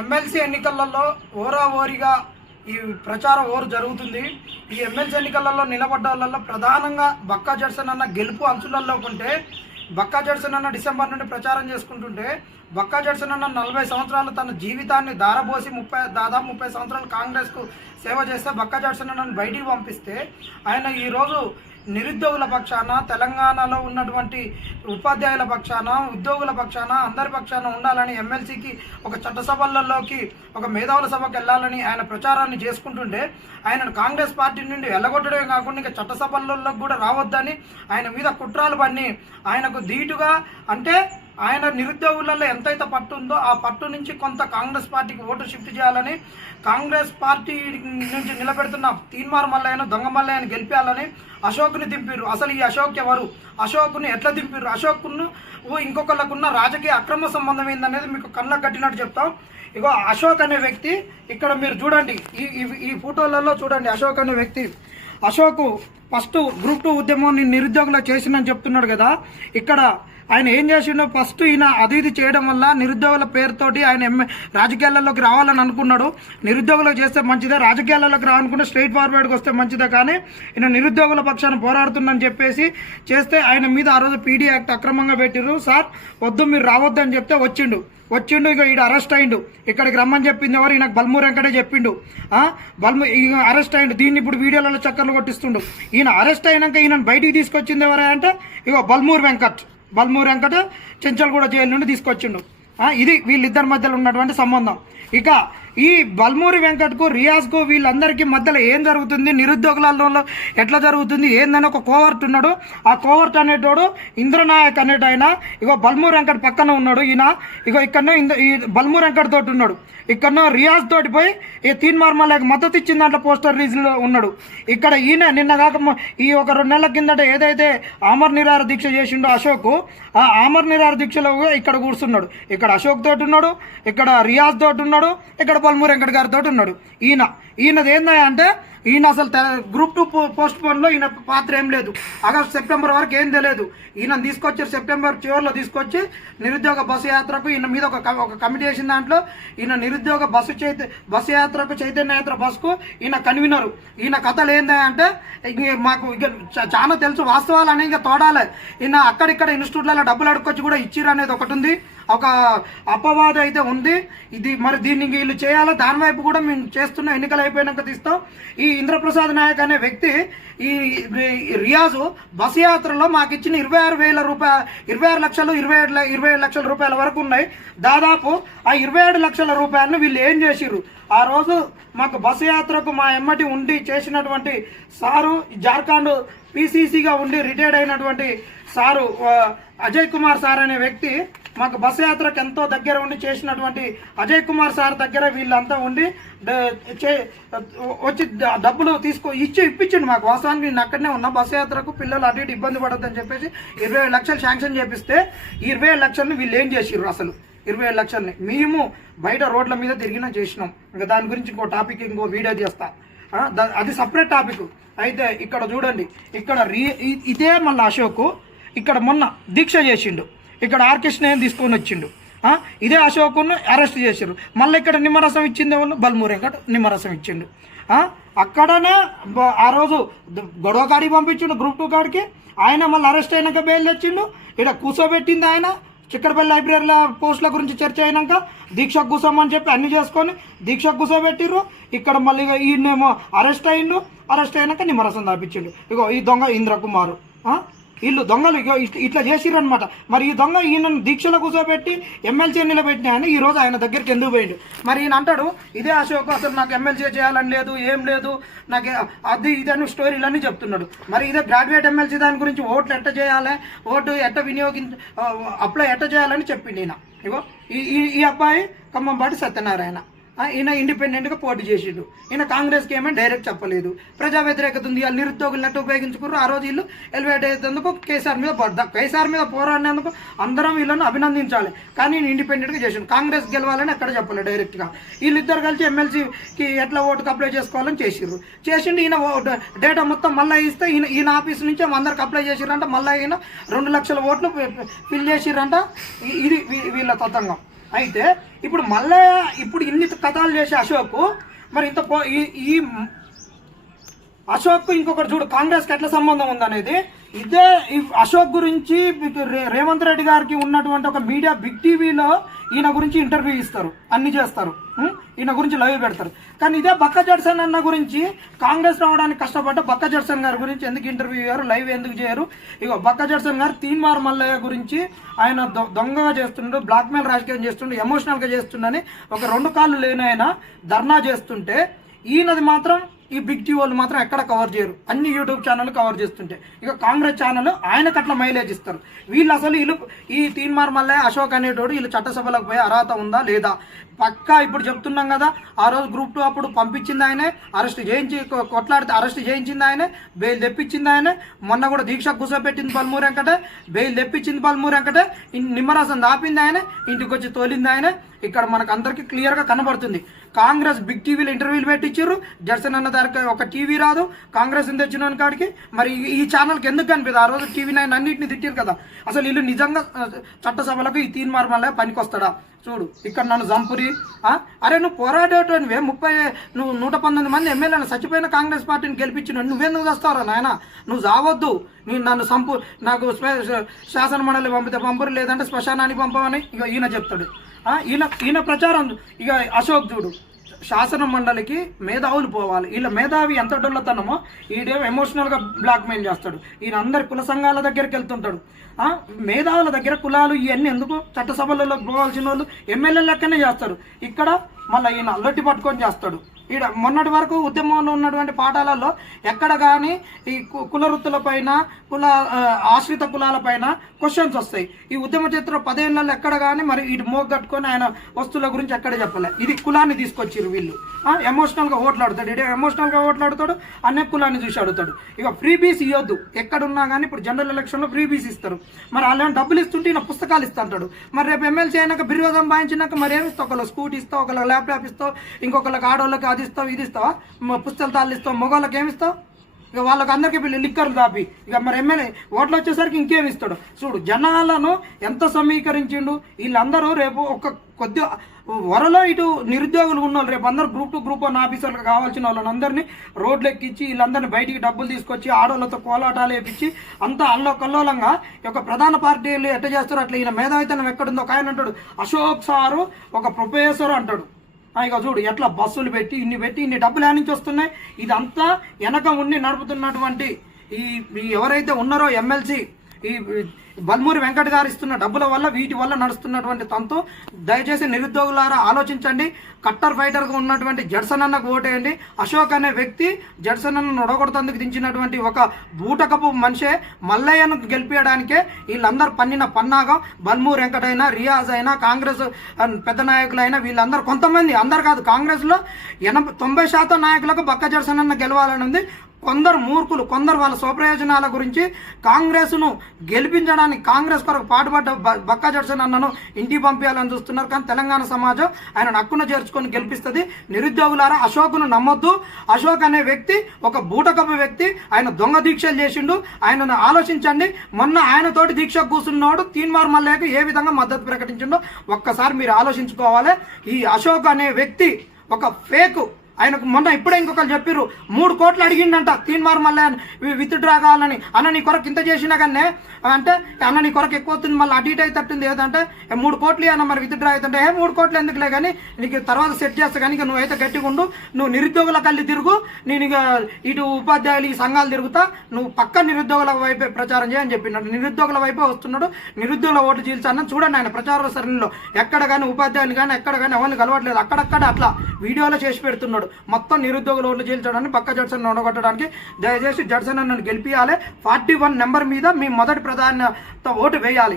MLC ఎన్నికలలో ఓరాఓరిగా ఈ ప్రచార ఓరు జరుగుతుంది. ఈ ఎమ్మెల్సీ ఎన్నికలలో నిలబడ్డ వాళ్ళల్లో ప్రధానంగా బక్కా జడ్సన్ అన్న గెలుపు అంచులలో ఉంటే, బక్కా జడ్సన్ అన్న డిసెంబర్ నుండి ప్రచారం చేసుకుంటుంటే, బక్కా జడ్సన్ అన్న 40 సంవత్సరాలు తన జీవితాన్ని దారబోసి దాదాపు 30 సంవత్సరాలు కాంగ్రెస్కు సేవ చేస్తే బక్కా జడ్సన్ అన్నను బయటికి పంపిస్తే, ఆయన ఈరోజు నిరుద్యోగుల పక్షాన, తెలంగాణలో ఉన్నటువంటి ఉపాధ్యాయుల పక్షాన, ఉద్యోగుల పక్షాన, అందరి పక్షాన ఉండాలని ఎమ్మెల్సీకి ఒక చట్టసభలలోకి ఒక మేధావుల సభకు వెళ్ళాలని ఆయన ప్రచారాన్ని చేసుకుంటుంటే, ఆయనను కాంగ్రెస్ పార్టీ నుండి వెళ్ళగొట్టడమే కాకుండా ఇంకా చట్టసభలలోకి కూడా రావద్దని ఆయన మీద కుట్రాలు పన్ని ఆయనకు ధీటుగా, అంటే ఆయన నిరుద్యోగులలో ఎంతైతే పట్టు ఉందో ఆ పట్టు నుంచి కొంత కాంగ్రెస్ పార్టీకి ఓటు షిఫ్ట్ చేయాలని, కాంగ్రెస్ పార్టీ నుంచి నిలబెడుతున్న తీన్మార్ మల్లయ్యను, దొంగ మల్లయ్యను గెలిపాలని అశోక్ని దింపారు. అసలు ఈ అశోక్ ఎవరు? అశోక్ని ఎట్లా దింపారు? అశోక్ను ఇంకొకళ్ళకున్న రాజకీయ అక్రమ సంబంధం ఏందనేది మీకు కళ్ళకు కట్టినట్టు చెప్తాం. ఇగో అశోక్ అనే వ్యక్తి ఇక్కడ మీరు చూడండి, ఈ ఫోటోలలో చూడండి. అశోక్ అనే వ్యక్తి, అశోక్ ఫస్ట్ గ్రూప్ 2 ఉద్యమాన్ని నిరుద్యోగులు చేసిందని చెప్తున్నాడు కదా. ఇక్కడ ఆయన ఏం చేసిండో, ఫస్ట్ ఈయన అది ఇది చేయడం వల్ల నిరుద్యోగుల పేరుతోటి ఆయన రాజకీయాలలోకి రావాలని అనుకున్నాడు. నిరుద్యోగులకు చేస్తే మంచిదే, రాజకీయాలలోకి రావాలనుకుంటే స్ట్రైట్ ఫార్వర్డ్కి వస్తే మంచిదే, కానీ ఈయన నిరుద్యోగుల పక్షాన పోరాడుతుందని చెప్పేసి చేస్తే ఆయన మీద ఆ రోజు పీడీ యాక్ట్ అక్రమంగా పెట్టిరు. సార్ వద్దు మీరు రావద్దని చెప్తే వచ్చిండు. ఇక ఈడ అరెస్ట్ అయిండు. ఇక్కడికి రమ్మని చెప్పింది ఎవరు? ఈయనకు బల్మూర్ వెంకటే చెప్పిండు. అరెస్ట్ అయిండు. దీన్ని ఇప్పుడు వీడియోలలో చక్కర్లు కొట్టిస్తుండు. ఈయన అరెస్ట్ అయినాక ఈయన బయటికి తీసుకొచ్చింది ఎవరా అంటే ఇగో బల్మూర్ వెంకట్ చెంచల్గూడ జైలు నుండి తీసుకొచ్చిండు. ఇది వీళ్ళిద్దరి మధ్యలో ఉన్నటువంటి సంబంధం. ఇక ఈ బల్మూరి వెంకట్కు, రియాజ్కు, వీళ్ళందరికీ మధ్యలో ఏం జరుగుతుంది, నిరుద్యోగులలో ఎట్లా జరుగుతుంది ఏందని ఒక కోవర్ట్ ఉన్నాడు. ఆ కోవర్ట్ అనేటోడు ఇంద్రనాయక్ అనేట ఆయన ఇగో బల్మూరి వెంకట్ పక్కన ఉన్నాడు. ఈయన ఇగో ఇక్కడనే ఈ బల్మూరి వెంకట్ తోటి ఉన్నాడు. ఇక్కడనో రియాజ్ తోటి పోయి ఈ తీన్మార్ మల్లయ్యకు మద్దతు ఇచ్చిన దాంట్లో పోస్టర్ రిలీజ్లో ఉన్నాడు. ఇక్కడ ఈయన నిన్న కాక ఈ ఒక 2 నెలల కిందట ఏదైతే ఆమర్ నిరాహార దీక్ష చేసిండో అశోక్, ఆ ఆమర్ నిరాహార దీక్షలో ఇక్కడ కూర్చున్నాడు. ఇక్కడ అశోక్ తోటి ఉన్నాడు, ఇక్కడ రియాజ్ తోటి ఉన్నాడు, ఇక్కడ బల్మూర్ వెంకట్ గారి తోటి ఉన్నాడు. ఈయనది ఏందంటే ఈయన అసలు గ్రూప్ 2 పోస్ట్ పోన్లో ఈయన పాత్ర ఏం లేదు. ఆగస్టు సెప్టెంబర్ వరకు ఏం తెలియదు. ఈయన తీసుకొచ్చారు సెప్టెంబర్ చివరిలో తీసుకొచ్చి నిరుద్యోగ బస్సు యాత్రకు ఈయన మీద ఒక కమిటీ చేసిన దాంట్లో ఈయన నిరుద్యోగ బస్సు యాత్రకు, చైతన్య యాత్ర బస్సుకు ఈయన కన్వీనరు. ఈయన కథలు ఏందంటే మాకు ఇక చాలా తెలుసు, వాస్తవాలు అనేవి ఇంకా తోడాలి. ఈయన అక్కడిక్కడ ఇన్స్టిట్యూట్లలో డబ్బులు అడుక్కొచ్చి కూడా ఇచ్చిర్రు అనేది ఒకటి ఉంది, ఒక అపవాదం అయితే ఉంది. ఇది మరి దీన్ని వీళ్ళు చేయాలో దాని వైపు కూడా మేము చేస్తున్న, ఎన్నికలు అయిపోయినాక తీస్తాం. ఈ ఇంద్రప్రసాద్ నాయక్ అనే వ్యక్తి ఈ రియాజు బస్సు యాత్రలో మాకు ఇచ్చిన 26,000 రూపాయలు, 26 లక్షలు, 27 లక్షల రూపాయల వరకు ఉన్నాయి. దాదాపు ఆ 27 లక్షల రూపాయలను వీళ్ళు ఏం చేసిర్రు, ఆ రోజు మాకు బస్సు యాత్రకు మా ఎమ్మటి ఉండి చేసినటువంటి సారు, జార్ఖండ్ పీసీసీగా ఉండి రిటైర్డ్ అయినటువంటి సారు అజయ్ కుమార్ సార్ అనే వ్యక్తి మాకు బస్సు యాత్రకు ఎంతో దగ్గర ఉండి చేసినటువంటి అజయ్ కుమార్ సార్ దగ్గర వీళ్ళంతా ఉండి వచ్చి డబ్బులు ఇప్పించండి మాకు. వాస్తవానికి నేను అక్కడనే ఉన్నా. బస్సు యాత్రకు పిల్లలు అటు ఇటు ఇబ్బంది పడొద్దని చెప్పేసి 27 లక్షలు శాంక్షన్ చేపిస్తే 27 లక్షలను వీళ్ళు ఏం చేసిర్రు? అసలు 27 లక్షల్ని మేము బయట రోడ్ల మీద తిరిగినా చేసినాం. ఇంకా దాని గురించి ఇంకో టాపిక్, ఇంకో వీడియో చేస్తా, అది సపరేట్ టాపిక్. అయితే ఇక్కడ చూడండి, ఇక్కడ ఇదే మళ్ళీ అశోక్ ఇక్కడ మొన్న దీక్ష చేసిండు. ఇక్కడ ఆర్కెస్ట్రా తీసుకొని వచ్చిండు. ఇదే అశోక్ను అరెస్ట్ చేశారు. మళ్ళీ ఇక్కడ నిమ్మరసం ఇచ్చింది వాళ్ళు బల్మూర్ వెంకట్ నిమ్మరసం ఇచ్చిండు. అక్కడనే ఆ రోజు గొడవ కాడికి పంపించిండు, గ్రూప్ 2 కాడికి. ఆయన మళ్ళీ అరెస్ట్ అయినాక బెయిల్ తెచ్చిండు. ఇక్కడ కూర్చోబెట్టింది ఆయన. చిక్కడపల్లి లైబ్రరీల పోస్టుల గురించి చర్చ అయినాక దీక్షకు కూర్చోమని చెప్పి అన్ని చేసుకొని దీక్షకు కూర్చోబెట్టిర్రు. ఇక్కడ మళ్ళీ ఈయనేమో అరెస్ట్ అయినాక నిమ్మరసం దాపించిండు. ఇగో ఈ దొంగ ఇంద్రకుమారు, వీళ్ళు దొంగలు ఇట్లా చేసిర్రు అనమాట. మరి ఈ దొంగ ఈయన దీక్షలో కూర్చోబెట్టి ఎమ్మెల్సీ నిలబెట్టినా అని ఈరోజు ఆయన దగ్గరికి ఎందుకు పోయిండు? మరి ఈయన అంటాడు ఇదే అశోక్ అసలు నాకు ఎమ్మెల్సీ చేయాలని లేదు, ఏం లేదు, నాకు అది ఇదని స్టోరీలన్నీ చెప్తున్నాడు. మరి ఇదే గ్రాడ్యుయేట్ ఎమ్మెల్సీ దాని గురించి ఓట్లు ఎట్ట చేయాలి, ఓటు ఎట్ట అప్లై ఎట్ట చేయాలని చెప్పిండు ఈయన. ఇగో ఈ అబ్బాయి ఖమ్మంపాటి సత్యనారాయణ, ఈయన ఇండిపెండెంట్గా పోటీ చేసిండు. ఈయన కాంగ్రెస్కి ఏమైనా డైరెక్ట్ చెప్పలేదు. ప్రజా వ్యతిరేకత ఉంది, వాళ్ళు నిరుద్యోగులు నెట్టు ఉపయోగించుకున్నారు. ఆ రోజు వీళ్ళు ఎలివేట్ అయ్యేందుకు కేసీఆర్ మీద పోరాడినందుకు అందరం వీళ్ళని అభినందించాలి. కానీ ఈయన ఇండిపెండెంట్గా చేసిండు. కాంగ్రెస్ గెలవాలని ఎక్కడ చెప్పలేదు డైరెక్ట్గా. వీళ్ళిద్దరు కలిసి ఎమ్మెల్సీకి ఎట్లా ఓటుకు అప్లై చేసుకోవాలని చేసిండు. ఈయన డేటా మొత్తం మళ్ళీ ఇస్తే ఈయన ఆఫీస్ నుంచి అందరికి అప్లై చేసిర్రంట. మళ్ళీ ఈయన 2 లక్షల ఓట్లు ఫిల్ చేసిర్రంట. ఇది వీళ్ళ తతంగం. అయితే ఇప్పుడు మళ్ళీ ఇప్పుడు ఇన్ని కథలు చేసే అశోక్ మరి ఇంత ఈ అశోక్ ఇంకొకటి చూడు కాంగ్రెస్కి ఎట్లా సంబంధం ఉందనేది. ఇదే ఈ అశోక్ గురించి రేవంత్ రెడ్డి గారికి ఉన్నటువంటి ఒక మీడియా బిగ్ టీవీలో ఈయన గురించి ఇంటర్వ్యూ ఇస్తారు, అన్ని చేస్తారు, ఈయన గురించి లైవ్ పెడతారు. కానీ ఇదే బక్క జడ్సన్ అన్న గురించి కాంగ్రెస్ రావడానికి కష్టపడ్డ బక్క జడ్సన్ గారి గురించి ఎందుకు ఇంటర్వ్యూ ఇయ్యారు, లైవ్ ఎందుకు చేయరు? ఇగో బక్క జడ్సన్ గారు తీన్మార్ మల్లయ్య గురించి ఆయన దొంగగా చేస్తుండు, బ్లాక్మెయిల్ రాజకీయం చేస్తుండు, ఎమోషనల్గా చేస్తుండని ఒక 2 కాళ్ళు లేని ఆయన ధర్నా చేస్తుంటే ఈయనది మాత్రం ఈ బిగ్ టీ వాళ్ళు మాత్రం ఎక్కడ కవర్ చేయరు, అన్ని యూట్యూబ్ ఛానల్ కవర్ చేస్తుంటే ఇక కాంగ్రెస్ ఛానల్ ఆయనకు అట్లా మైలేజ్ ఇస్తారు. వీళ్ళు అసలు ఈ తీన్మార్ మల్లయ్య అశోక్ అనేటోడు వీళ్ళు చట్టసభలకు పోయి అర్హత ఉందా లేదా పక్కా ఇప్పుడు చెప్తున్నాం కదా. ఆ రోజు గ్రూప్ 2 అప్పుడు పంపించింది ఆయనే, అరెస్ట్ చేయించి కొట్లాడితే అరెస్ట్ చేయించింది ఆయనే, బెయిల్ తెప్పించింది ఆయనే. మొన్న కూడా దీక్ష కూర్చోబెట్టింది పల్మూరు వెంకటే, బెయిల్ తెప్పించింది పల్మూరు వెంకటే, నిమ్మరసం దాపింది ఆయనే, ఇంటికి వచ్చి తోలింది ఆయనే. ఇక్కడ మనకు అందరికీ క్లియర్గా కనబడుతుంది. కాంగ్రెస్ బిగ్ టీవీలో ఇంటర్వ్యూలు పెట్టించారు, జడ్సన్ అన్న దగ్గర ఒక టీవీ రాదు కాంగ్రెస్ తెచ్చిన కాడికి. మరి ఈ ఛానల్కి ఎందుకు కనిపిదు? ఆ రోజు TV9 అన్నింటిని తిట్టారు కదా. అసలు వీళ్ళు నిజంగా చట్టసభలకు ఈ తీన్మార్ మల్లయ్య పనికొస్తాడా? చూడు ఇక్కడ నన్ను జంపురి, అరే నువ్వు పోరాడేటోనివే 119 మంది ఎమ్మెల్యేలు చచ్చిపోయిన కాంగ్రెస్ పార్టీని గెలిపించిన నువ్వెందుకు వస్తావురా నాయన? నువ్వు చావద్దు, నేను నన్ను నాకు శాసన మండలి పంపితే పంపురు, లేదంటే శ్మశానానికి పంపమని ఇక ఈయన చెప్తాడు. ఈయన ప్రచారం. ఇక అశోక్ చూడు శాసన మండలికి మేధావులు పోవాలి, వీళ్ళ మేధావి ఎంత డొల్లతనమో ఈడేమో ఎమోషనల్గా బ్లాక్మెయిల్ చేస్తాడు. ఈయన అందరి కుల సంఘాల దగ్గరికి వెళ్తుంటాడు. మేధావుల దగ్గర కులాలు ఇవన్నీ ఎందుకు? చట్టసభలలో పోవాల్సిన వాళ్ళు ఎమ్మెల్యే లెక్కనే చేస్తారు. ఇక్కడ మళ్ళీ ఈయన అల్లటి పట్టుకొని చేస్తాడు. ఈడ మొన్నటి వరకు ఉద్యమంలో ఉన్నటువంటి పాఠాలలో ఎక్కడ కానీ ఈ కుల వృత్తులపైన ఆశ్రిత కులాలపైన క్వశ్చన్స్ వస్తాయి. ఈ ఉద్యమ చరిత్ర 10 ఏళ్ళలో ఎక్కడ కానీ మరి ఇటు మోగట్టుకొని ఆయన వస్తువుల గురించి ఎక్కడ చెప్పలే. ఇది కులాన్ని తీసుకొచ్చిరు వీళ్ళు. ఎమోషనల్గా ఓట్లాడుతాడు, ఇడే ఎమోషనల్గా ఓట్లాడుతాడు, అనే కులాన్ని చూసి అడుగుతాడు. ఇక ఫ్రీ బీస్ ఇవ్వద్దు ఎక్కడున్నా కానీ. ఇప్పుడు జనరల్ ఎలక్షన్లో ఫ్రీ బీస్ ఇస్తారు, మరి వాళ్ళని డబ్బులు ఇస్తుంటే ఈయన పుస్తకాలు ఇస్తా అంటాడు. మరి రేపు ఎమ్మెల్సీ అయినాక బిర్యానీ సంపాదించినాక మరి ఏమి ఇస్తావు? ఒకళ్ళ స్కూటీ ఇస్తావు, ఒకళ్ళ ల్యాప్టాప్ ఇస్తావు, ఇంకొకళ్ళకి ఆడవాళ్ళకి అది ఇస్తావు, ఇది ఇస్తావా? పుస్తకాలు ఇస్తావు, మగవాళ్ళకి ఏమి ఇస్తావు? ఇక వాళ్ళకి అందరికీ లిక్కర్లు దాపి ఇక మరి ఎమ్మెల్యే ఓట్లు వచ్చేసరికి ఇంకేమి ఇస్తాడు? చూడు జనాలను ఎంత సమీకరించిండు. వీళ్ళందరూ రేపు ఒక కొద్ది వరలో ఇటు నిరుద్యోగులు ఉన్నోళ్ళు రేపు అందరూ గ్రూప్ 2 గ్రూప్ 1 ఆఫీసర్లకు కావాల్సిన వాళ్ళని అందరినీ రోడ్లు ఎక్కించి వీళ్ళందరినీ బయటికి డబ్బులు తీసుకొచ్చి ఆడవాళ్ళతో కోలాటాలు వేపించి అంతా అల్లోకల్లోలంగా ఒక ప్రధాన పార్టీలు ఎట్ట చేస్తారు అట్లా ఈయన మేధావితనం ఎక్కడుందో ఒక ఆయన అంటాడు అశోక్ సారు ఒక ప్రొఫెసర్ అంటాడు. ఇక చూడు ఎట్లా బస్సులు పెట్టి ఇన్ని డబ్బులు నుంచి వస్తున్నాయి. ఇదంతా వెనక ఉండి నడుపుతున్నటువంటి ఈ ఎవరైతే ఉన్నారో ఎమ్మెల్సీ ఈ బల్మూరి వెంకట గారు ఇస్తున్న డబ్బుల వల్ల వీటి వల్ల నడుస్తున్నటువంటి తంతు. దయచేసి నిరుద్యోగులారా ఆలోచించండి. కట్టర్ ఫైటర్గా ఉన్నటువంటి జడ్సన్ అన్నకు ఓటేయండి. అశోక్ అనే వ్యక్తి జడ్సన్ అన్న ఒడగొడతందుకు దించినటువంటి ఒక బూటకపు మనిషే. మల్లయ్యను గెలిపించడానికే వీళ్ళందరూ పన్నిన పన్నాగం. బల్మూరి వెంకట అయినా, రియాజ్ అయినా, కాంగ్రెస్ పెద్ద నాయకులైనా వీళ్ళందరూ కొంతమంది, అందరు కాదు, కాంగ్రెస్లో 90% నాయకులకు బక్క జడ్సన్ అన్న గెలవాలని ఉంది. కొందరు మూర్ఖులు, కొందరు వాళ్ళ స్వప్రయోజనాల గురించి కాంగ్రెస్ను గెలిపించడానికి కాంగ్రెస్ కొరకు పాటుపడ్డ బక్కా జడ్సన్ అన్నను ఇంటికి పంపించాలని చూస్తున్నారు. కానీ తెలంగాణ సమాజం ఆయన నక్కున చేర్చుకొని గెలిపిస్తుంది. నిరుద్యోగులారా అశోక్ను నమ్మొద్దు. అశోక్ అనే వ్యక్తి ఒక బూటకపు వ్యక్తి. ఆయన దొంగ దీక్షలు చేసిండు. ఆయనను ఆలోచించండి. మొన్న ఆయనతోటి దీక్ష కూర్చున్నాడు తీన్మార్ మల్లయ్యకు ఏ విధంగా మద్దతు ప్రకటించిండో ఒక్కసారి మీరు ఆలోచించుకోవాలి. ఈ అశోక్ అనే వ్యక్తి ఒక ఫేక్. ఆయనకు మొన్న ఇప్పుడే ఇంకొకరు చెప్పారు 3 కోట్లు అడిగిండంట తీన్మార్ మల్లయ్య విత్డ్రా కావాలని. అన్న నీ కొరకు ఇంత చేసినా కానీ అంటే అన్న నీ కొరకు ఎక్కువ వస్తుంది, మళ్ళీ అటు ఇటు అవుతుంది ఏదంటే 3 కోట్లు అన్న మరి విత్డ్రా అవుతుంటే 3 కోట్లు ఎందుకులే కానీ నీకు తర్వాత సెట్ చేస్తా కానీ నువ్వైతే గట్టిగా ఉండు, నువ్వు నిరుద్యోగుల కళ్ళి తిరుగు, నేను ఇక ఇటు ఉపాధ్యాయులు ఈ సంఘాలు తిరుగుతా, నువ్వు పక్క నిరుద్యోగుల వైపే ప్రచారం చేయని చెప్పినాడు. నిరుద్యోగుల వైపే వస్తున్నాడు. నిరుద్యోగుల ఓట్లు చీల్చానని చూడండి. ఆయన ప్రచార సరణిలో ఎక్కడ కానీ ఉపాధ్యాయులు కానీ ఎక్కడ కానీ ఎవరిని కలవట్లేదు. అక్కడక్కడ అట్లా వీడియోలో చేసి పెడుతున్నాడు. మొత్తం నిరుద్యోగుల ఓట్లు చీల్చడానికి బక్క జడ్సన్ ఓడగొట్టడానికి. దయచేసి జడ్సన్ నన్ను గెలిపియాలి. 41 నెంబర్ మీద మీ మొదటి ప్రధాన ఓటు వేయాలి.